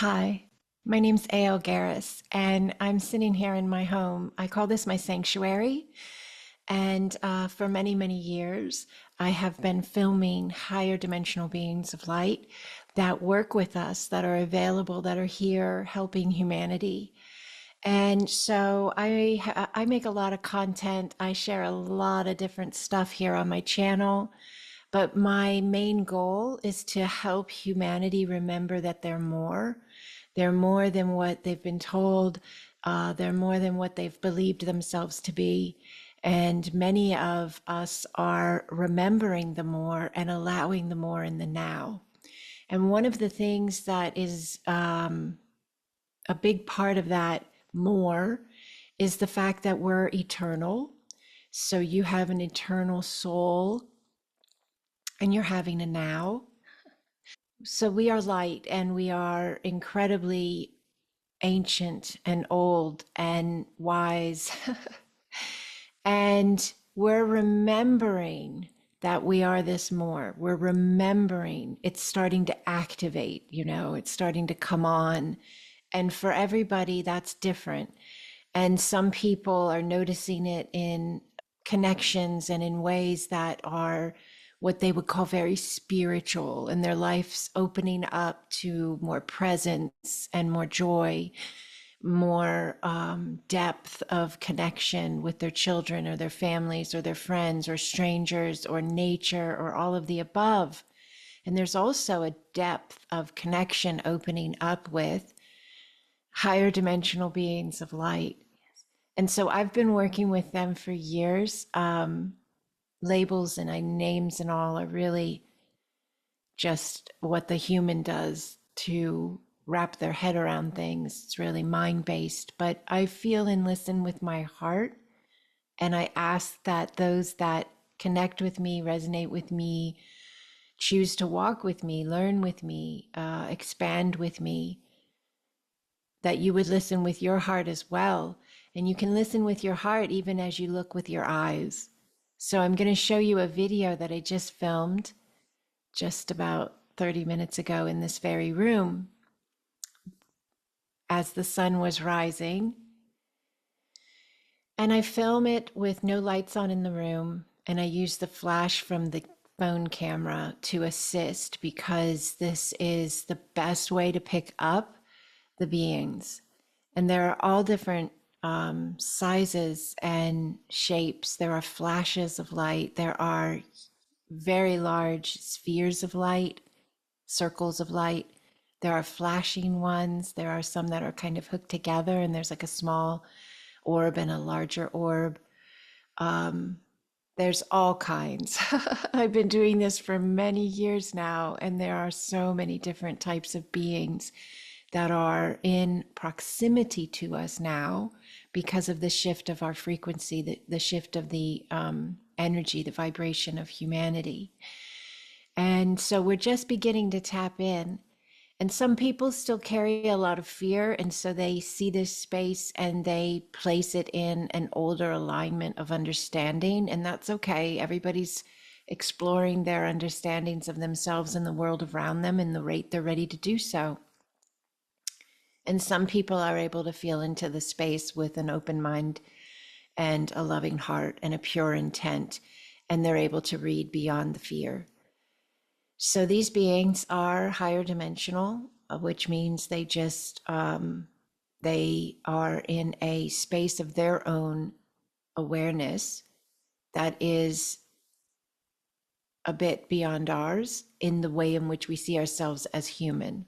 Hi, my name's A.L. Garris, and I'm sitting here in my home. I call this my sanctuary. And for many, many years, I have been filming higher dimensional beings of light that work with us, that are available, that are here helping humanity. And so I make a lot of content. I share a lot of different stuff here on my channel. But my main goal is to help humanity remember that they're more. They're more than what they've been told. They're more than what they've believed themselves to be. And many of us are remembering the more and allowing the more in the now. And one of the things that is a big part of that more is the fact that we're eternal. So you have an eternal soul and you're having a now. So we are light and we are incredibly ancient and old and wise. And we're remembering that we are this more. We're remembering it's starting to activate, it's starting to come on. And for everybody, that's different. And some people are noticing it in connections and in ways that are what they would call very spiritual, and their life's opening up to more presence and more joy, more depth of connection with their children or their families or their friends or strangers or nature or all of the above. And there's also a depth of connection opening up with higher dimensional beings of light. And so I've been working with them for years. Labels and names and all are really just what the human does to wrap their head around things. It's really mind based, but I feel and listen with my heart. And I ask that those that connect with me, resonate with me, choose to walk with me, learn with me, expand with me, that you would listen with your heart as well. And you can listen with your heart even as you look with your eyes. So I'm going to show you a video that I just filmed just about 30 minutes ago in this very room as the sun was rising. And I film it with no lights on in the room. And I use the flash from the phone camera to assist because this is the best way to pick up the beings. And there are all different sizes and shapes. There are flashes of light. There are very large spheres of light, circles of light. There are flashing ones. There are some that are kind of hooked together, and there's like a small orb and a larger orb. There's all kinds. I've been doing this for many years now, and there are so many different types of beings that are in proximity to us now because of the shift of our frequency, the shift of the energy, the vibration of humanity. And so we're just beginning to tap in. And some people still carry a lot of fear. And so they see this space and they place it in an older alignment of understanding. And that's okay. Everybody's exploring their understandings of themselves and the world around them in the rate they're ready to do so. And some people are able to feel into the space with an open mind and a loving heart and a pure intent. And they're able to read beyond the fear. So these beings are higher dimensional, which means they just, they are in a space of their own awareness that is a bit beyond ours in the way in which we see ourselves as human.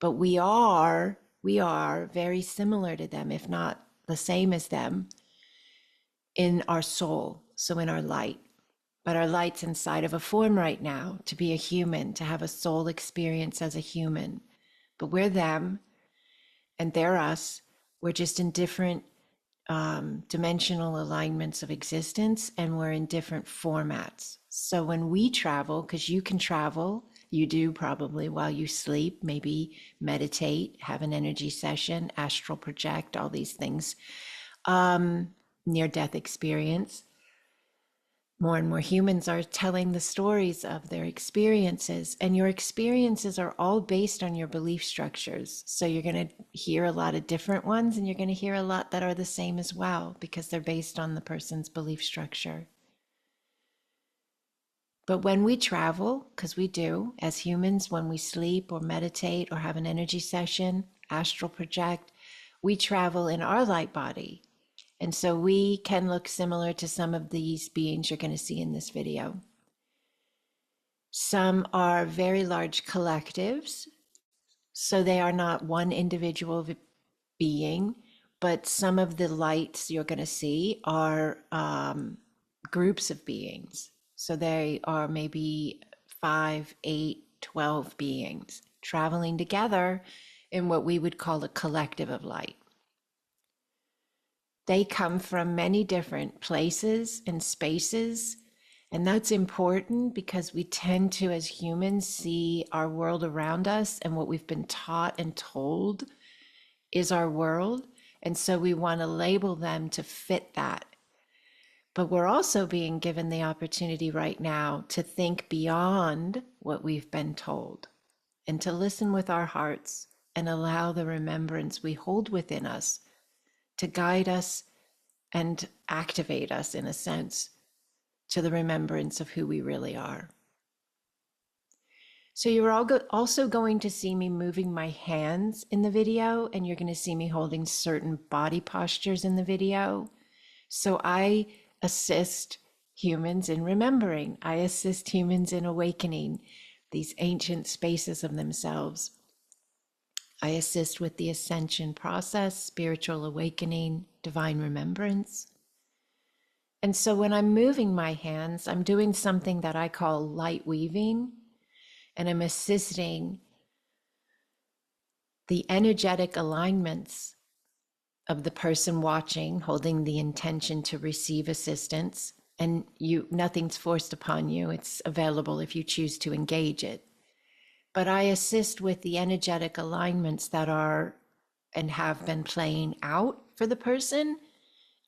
But we are very similar to them, if not the same as them, in our soul, so in our light. But our light's inside of a form right now to be a human, to have a soul experience as a human. But we're them and they're us. We're just in different dimensional alignments of existence, and we're in different formats. So when we travel, because you can travel, you do probably while you sleep, maybe meditate, have an energy session, astral project, all these things, near death experience. More and more humans are telling the stories of their experiences, and your experiences are all based on your belief structures. So you're going to hear a lot of different ones, and you're going to hear a lot that are the same as well, because they're based on the person's belief structure. But when we travel, because we do as humans, when we sleep or meditate or have an energy session, astral project, we travel in our light body. And so we can look similar to some of these beings you're going to see in this video. Some are very large collectives, so they are not one individual being, but some of the lights you're going to see are groups of beings. So they are maybe 5, 8, 12 beings traveling together in what we would call a collective of light. They come from many different places and spaces. And that's important because we tend to, as humans, see our world around us, and what we've been taught and told is our world. And so we want to label them to fit that. But we're also being given the opportunity right now to think beyond what we've been told and to listen with our hearts and allow the remembrance we hold within us to guide us and activate us, in a sense, to the remembrance of who we really are. So you're also going to see me moving my hands in the video, and you're going to see me holding certain body postures in the video. So I assist humans in remembering. I assist humans in awakening these ancient spaces of themselves. I assist with the ascension process, spiritual awakening, divine remembrance. And so when I'm moving my hands, I'm doing something that I call light weaving, and I'm assisting the energetic alignments of the person watching, holding the intention to receive assistance. And nothing's forced upon you. It's available if you choose to engage it. But I assist with the energetic alignments that are and have been playing out for the person.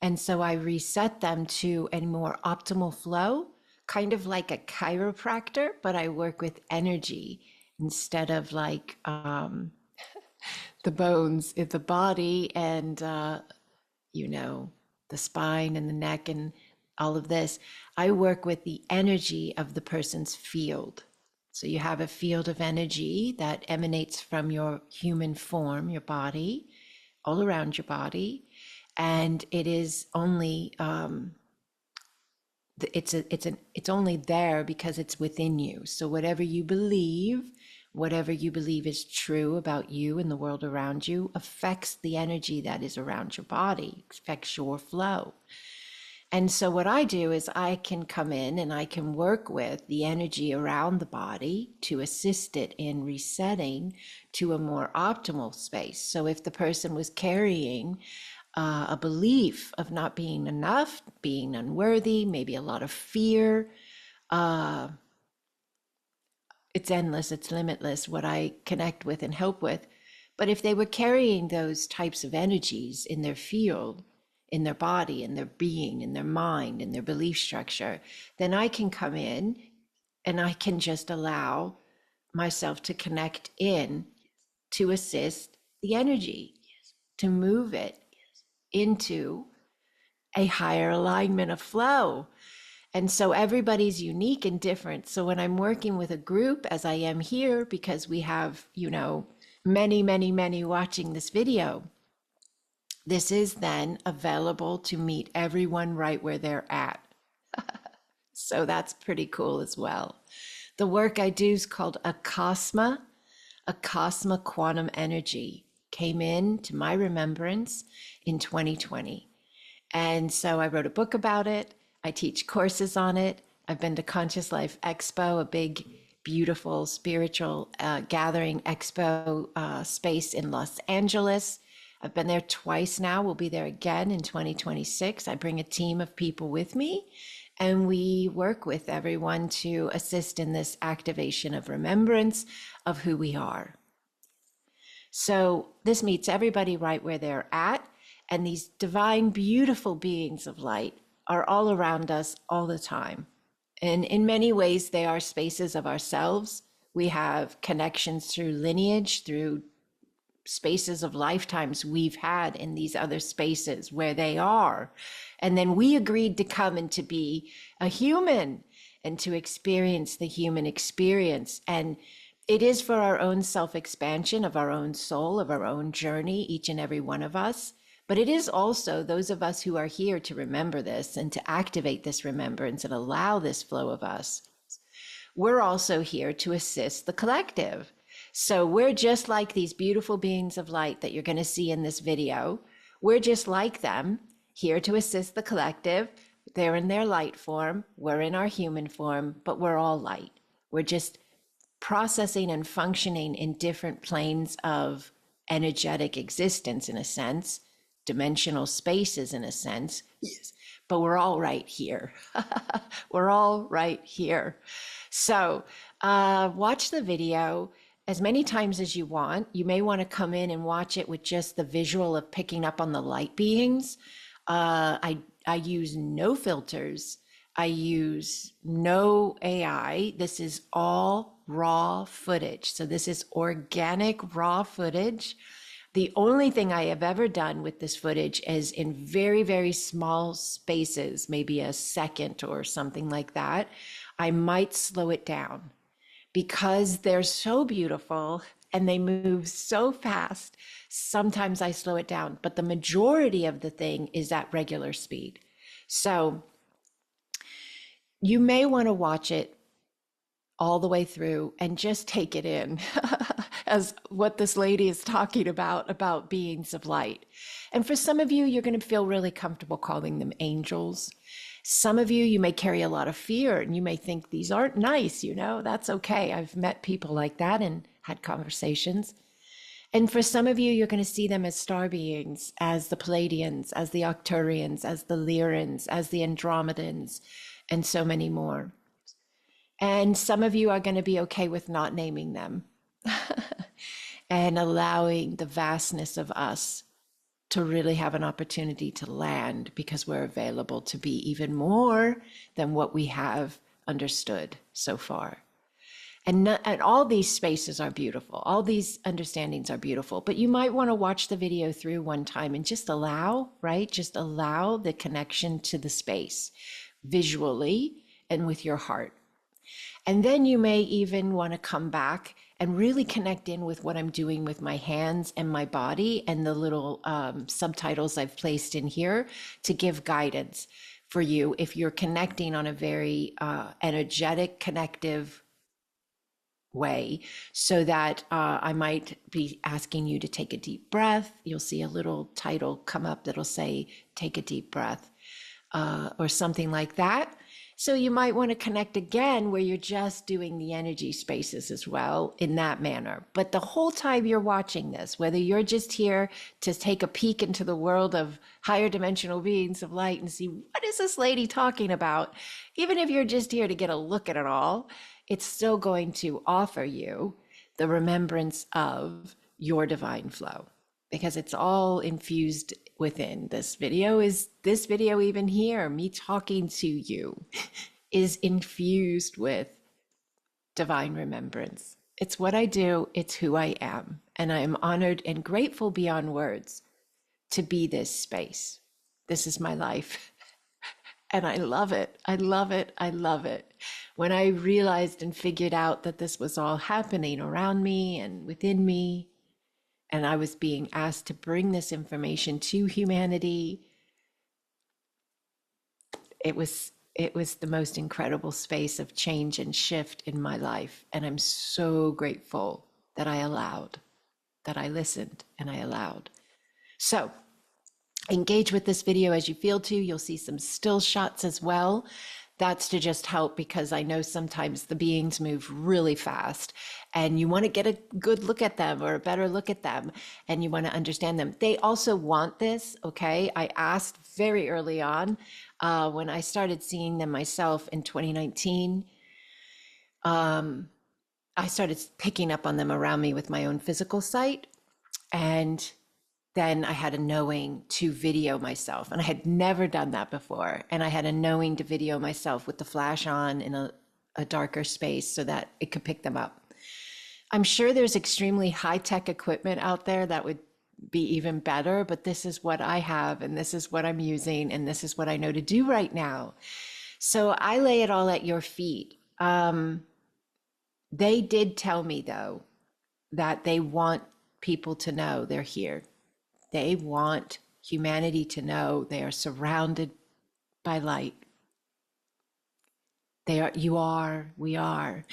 And so I reset them to a more optimal flow, kind of like a chiropractor, but I work with energy instead of like the bones, the body, and the spine and the neck and all of this. I work with the energy of the person's field. So you have a field of energy that emanates from your human form, your body, all around your body, and it is only it's only there because it's within you. So whatever you believe is true about you and the world around you affects the energy that is around your body, affects your flow. And so what I do is I can come in and I can work with the energy around the body to assist it in resetting to a more optimal space. So if the person was carrying a belief of not being enough, being unworthy, maybe a lot of fear, it's endless, it's limitless what I connect with and help with. But if they were carrying those types of energies in their field, in their body, in their being, in their mind, in their belief structure, then I can come in and I can just allow myself to connect in to assist the energy, to move it into a higher alignment of flow. And so everybody's unique and different. So when I'm working with a group, as I am here, because we have, many, many, many watching this video, this is then available to meet everyone right where they're at. So that's pretty cool as well. The work I do is called Acasma Quantum Energy. Came in to my remembrance in 2020. And so I wrote a book about it. I teach courses on it. I've been to Conscious Life Expo, a big, beautiful spiritual gathering expo space in Los Angeles. I've been there twice now. We'll be there again in 2026. I bring a team of people with me, and we work with everyone to assist in this activation of remembrance of who we are. So this meets everybody right where they're at. And these divine, beautiful beings of light are all around us all the time. And in many ways, they are spaces of ourselves. We have connections through lineage, through spaces of lifetimes we've had in these other spaces where they are. And then we agreed to come and to be a human and to experience the human experience. And it is for our own self-expansion of our own soul, of our own journey, each and every one of us. But it is also those of us who are here to remember this and to activate this remembrance and allow this flow of us. We're also here to assist the collective. So we're just like these beautiful beings of light that you're going to see in this video. We're just like them, here to assist the collective. They're in their light form. We're in our human form, but we're all light. We're just processing and functioning in different planes of energetic existence, in a sense, dimensional spaces, in a sense. Yes. But we're all right here. We're all right here. So watch the video as many times as you want. You may want to come in and watch it with just the visual of picking up on the light beings. I use no filters. I use no AI. This is all raw footage. So this is organic raw footage. The only thing I have ever done with this footage is in very, very small spaces, maybe a second or something like that, I might slow it down because they're so beautiful and they move so fast. Sometimes I slow it down, but the majority of the thing is at regular speed. So you may want to watch it all the way through and just take it in as what this lady is talking about beings of light. And for some of you, you're going to feel really comfortable calling them angels. Some of you, you may carry a lot of fear and you may think these aren't nice, that's okay. I've met people like that and had conversations. And for some of you, you're going to see them as star beings, as the Pleiadians, as the Arcturians, as the Lyrans, as the Andromedans, and so many more. And some of you are going to be okay with not naming them and allowing the vastness of us to really have an opportunity to land, because we're available to be even more than what we have understood so far. And all these spaces are beautiful. All these understandings are beautiful, but you might want to watch the video through one time and just allow, right? Just allow the connection to the space visually and with your heart. And then you may even want to come back and really connect in with what I'm doing with my hands and my body and the little subtitles I've placed in here to give guidance for you if you're connecting on a very energetic, connective way, so that I might be asking you to take a deep breath. You'll see a little title come up that'll say, take a deep breath, or something like that. So you might want to connect again where you're just doing the energy spaces as well in that manner. But the whole time you're watching this, whether you're just here to take a peek into the world of higher dimensional beings of light and see what is this lady talking about, even if you're just here to get a look at it all, it's still going to offer you the remembrance of your divine flow, because it's all infused within. This video, even here, me talking to you, is infused with divine remembrance. It's what I do, it's who I am. And I am honored and grateful beyond words to be this space. This is my life. And I love it. I love it. I love it. When I realized and figured out that this was all happening around me and within me, and I was being asked to bring this information to humanity, it was the most incredible space of change and shift in my life. And I'm so grateful that I listened and I allowed. So engage with this video as you feel to. You'll see some still shots as well. That's to just help, because I know sometimes the beings move really fast and you want to get a good look at them or a better look at them, and you want to understand them. They also want this, okay? I asked very early on when I started seeing them myself in 2019. I started picking up on them around me with my own physical sight, and then I had a knowing to video myself. And I had never done that before. And I had a knowing to video myself with the flash on in a darker space so that it could pick them up. I'm sure there's extremely high-tech equipment out there that would be even better, but this is what I have, and this is what I'm using, and this is what I know to do right now. So I lay it all at your feet. They did tell me, though, that they want people to know they're here. They want humanity to know they are surrounded by light. They are, you are, we are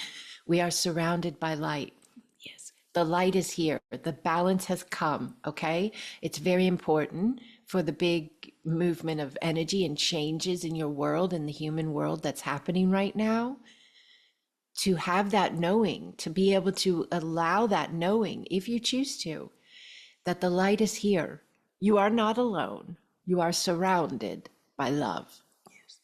surrounded by light. Yes, the light is here. The balance has come, okay? It's very important for the big movement of energy and changes in your world, in the human world that's happening right now, to have that knowing, to be able to allow that knowing, if you choose to, that the light is here. You are not alone. You are surrounded by love. Yes.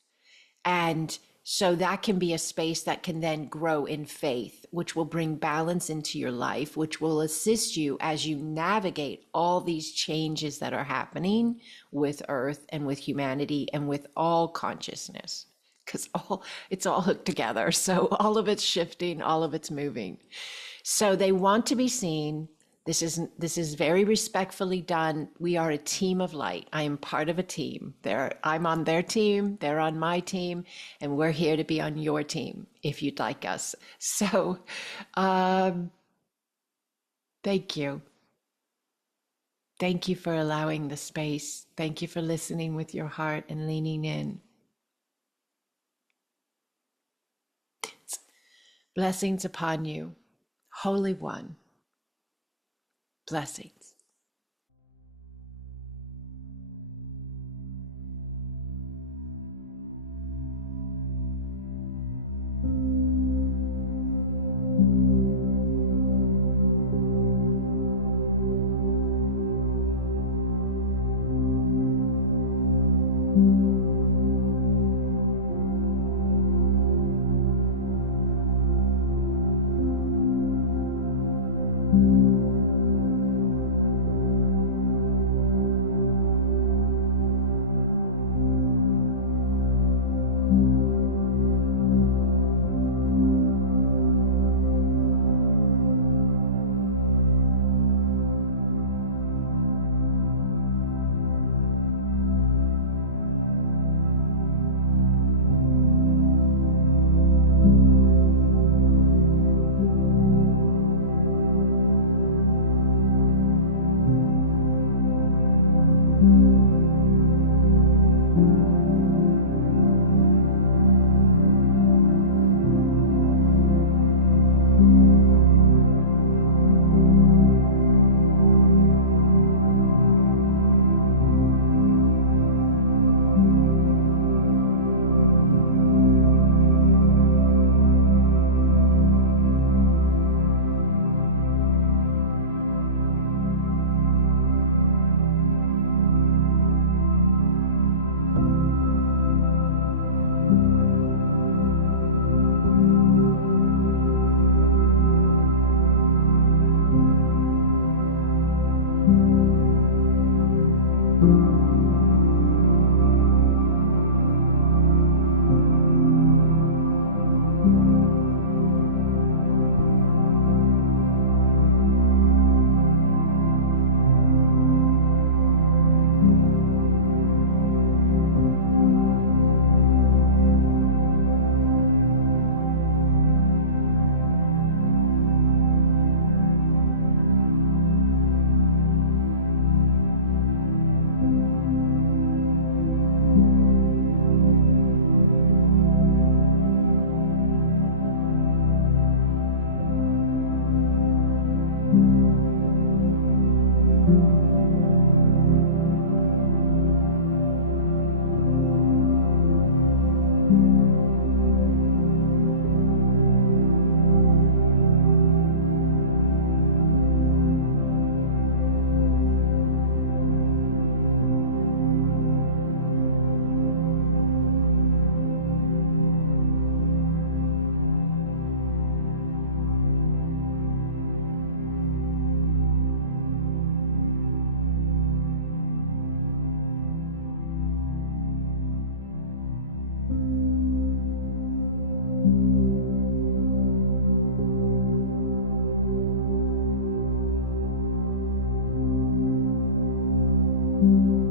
And so that can be a space that can then grow in faith, which will bring balance into your life, which will assist you as you navigate all these changes that are happening with Earth and with humanity and with all consciousness, because it's all hooked together. So all of it's shifting, all of it's moving. So they want to be seen. This is very respectfully done. We are a team of light. I am part of a team. I'm on their team, they're on my team, and we're here to be on your team if you'd like us. So thank you. Thank you for allowing the space. Thank you for listening with your heart and leaning in. Blessings upon you, Holy One. Blessings. you.